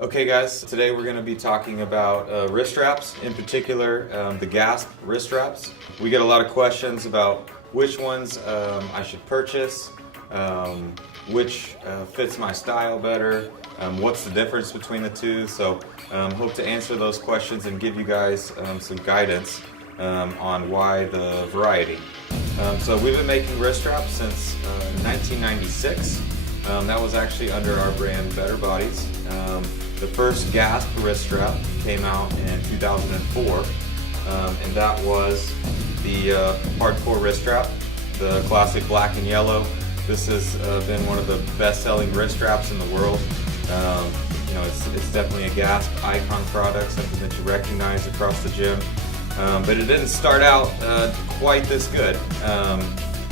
Okay guys, today we're going to be talking about wrist straps, in particular the GASP wrist straps. We get a lot of questions about which ones I should purchase, which fits my style better, what's the difference between the two. So hope to answer those questions and give you guys some guidance on why the variety. So we've been making wrist straps since 1996. That was actually under our brand Better Bodies. The first GASP wrist strap came out in 2004, and that was the hardcore wrist strap, the classic black and yellow. This has been one of the best-selling wrist straps in the world. It's definitely a GASP icon product, something that you recognize across the gym. But it didn't start out quite this good.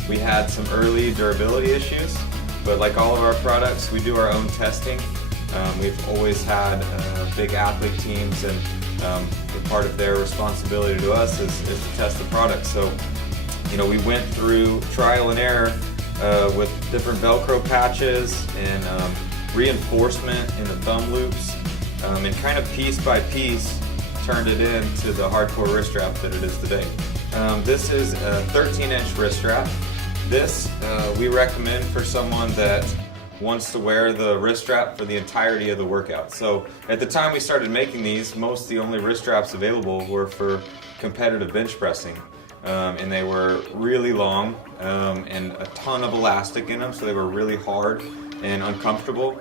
We had some early durability issues, but like all of our products, we do our own testing. We've always had big athlete teams, and part of their responsibility to us is to test the product. So, we went through trial and error with different Velcro patches and reinforcement in the thumb loops, and kind of piece by piece turned it into the hardcore wrist strap that it is today. This is a 13-inch wrist strap. This we recommend for someone that wants to wear the wrist strap for the entirety of the workout. So at the time we started making these, the only wrist straps available were for competitive bench pressing. And they were really long and a ton of elastic in them, so they were really hard and uncomfortable.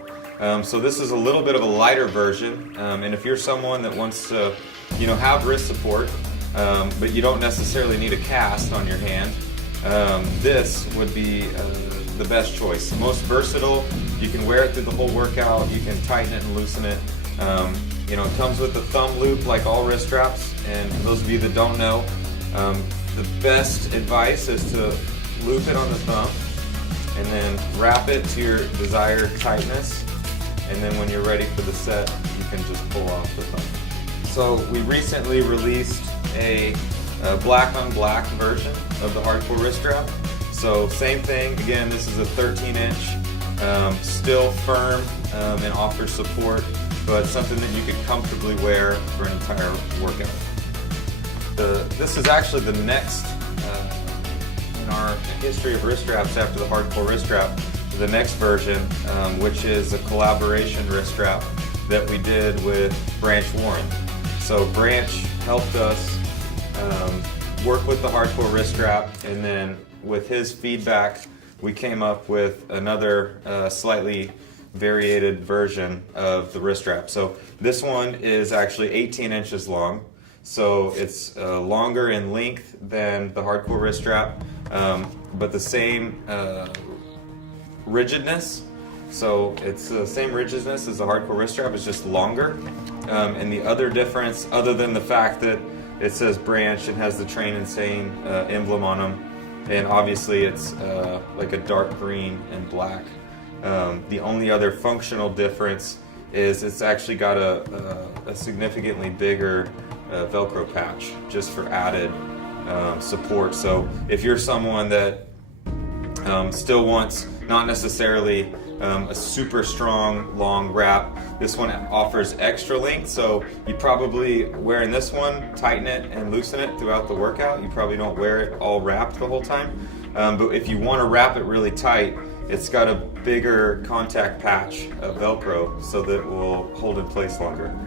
So this is a little bit of a lighter version, and if you're someone that wants to have wrist support, but you don't necessarily need a cast on your hand, this would be the best choice. Most versatile. You can wear it through the whole workout. You can tighten it and loosen it. It comes with a thumb loop like all wrist straps. And for those of you that don't know, the best advice is to loop it on the thumb and then wrap it to your desired tightness. And then when you're ready for the set, you can just pull off the thumb. So we recently released a black on black version of the hardcore wrist strap. So same thing, again, this is a 13-inch, still firm and offers support, but something that you could comfortably wear for an entire workout. This is actually the next, in our history of wrist straps after the hardcore wrist strap, the next version, which is a collaboration wrist strap that we did with Branch Warren. So Branch helped us work with the hardcore wrist strap, and then with his feedback, we came up with another slightly variated version of the wrist strap. So this one is actually 18 inches long. So it's longer in length than the hardcore wrist strap, but the same rigidness. So it's the same rigidness as the hardcore wrist strap, it's just longer. And the other difference, other than the fact that it says Branch and has the Train Insane emblem on them, and obviously it's like a dark green and black. The only other functional difference is it's actually got a significantly bigger Velcro patch just for added support. So if you're someone that still wants not necessarily a super strong long wrap, this one offers extra length, so you probably, wearing this one, tighten it and loosen it throughout the workout. You probably don't wear it all wrapped the whole time, but if you want to wrap it really tight, it's got a bigger contact patch of Velcro so that it will hold in place longer.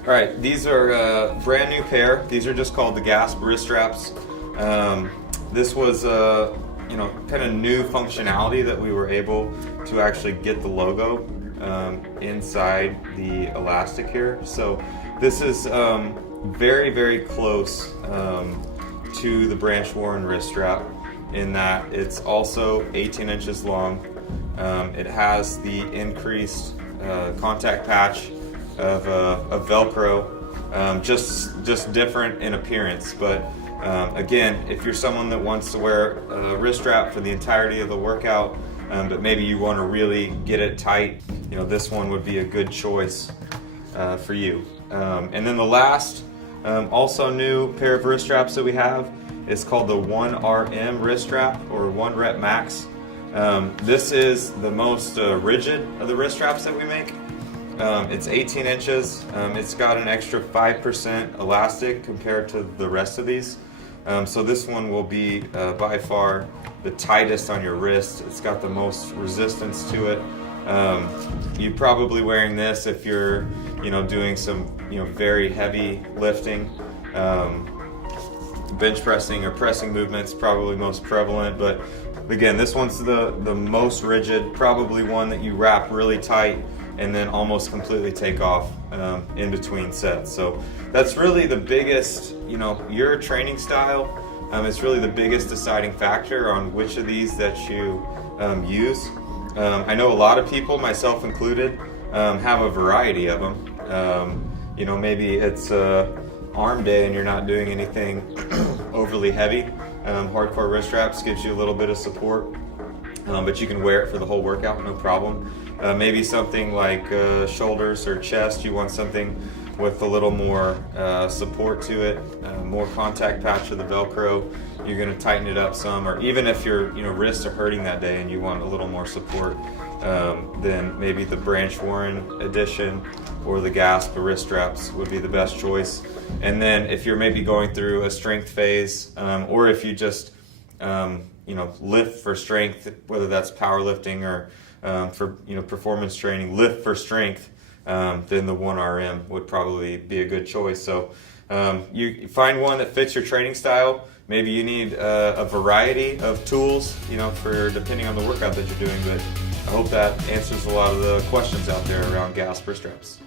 Alright, these are a brand new pair. These are just called the GASP wrist straps. This was kind of new functionality that we were able to actually get the logo inside the elastic here. So this is very, very close to the Branch Warren wrist strap in that it's also 18 inches long. It has the increased contact patch of Velcro, just different in appearance. But again, if you're someone that wants to wear a wrist strap for the entirety of the workout, but maybe you want to really get it tight, this one would be a good choice for you. And then the last, also new pair of wrist straps that we have is called the 1RM wrist strap, or 1 Rep Max. This is the most rigid of the wrist straps that we make. It's 18 inches. It's got an extra 5% elastic compared to the rest of these. So this one will be by far the tightest on your wrist. It's got the most resistance to it. You're probably wearing this if you're, doing some, very heavy lifting. Bench pressing or pressing movements probably most prevalent, but again, this one's the most rigid, probably one that you wrap really tight and then almost completely take off in between sets. So that's really the biggest, your training style is really the biggest deciding factor on which of these that you use. I know a lot of people, myself included, have a variety of them. Maybe it's arm day and you're not doing anything overly heavy. Hardcore wrist wraps gives you a little bit of support, but you can wear it for the whole workout, no problem. Maybe something like shoulders or chest, you want something with a little more support to it, more contact patch of the Velcro. You're going to tighten it up some, or even if your wrists are hurting that day and you want a little more support, then maybe the Branch Warren edition or the GASP wrist straps would be the best choice. And then if you're maybe going through a strength phase, or if you just lift for strength, whether that's powerlifting or for performance training, lift for strength, then the 1RM would probably be a good choice. So you find one that fits your training style. Maybe you need a variety of tools, for depending on the workout that you're doing. But I hope that answers a lot of the questions out there around GASP wrist straps.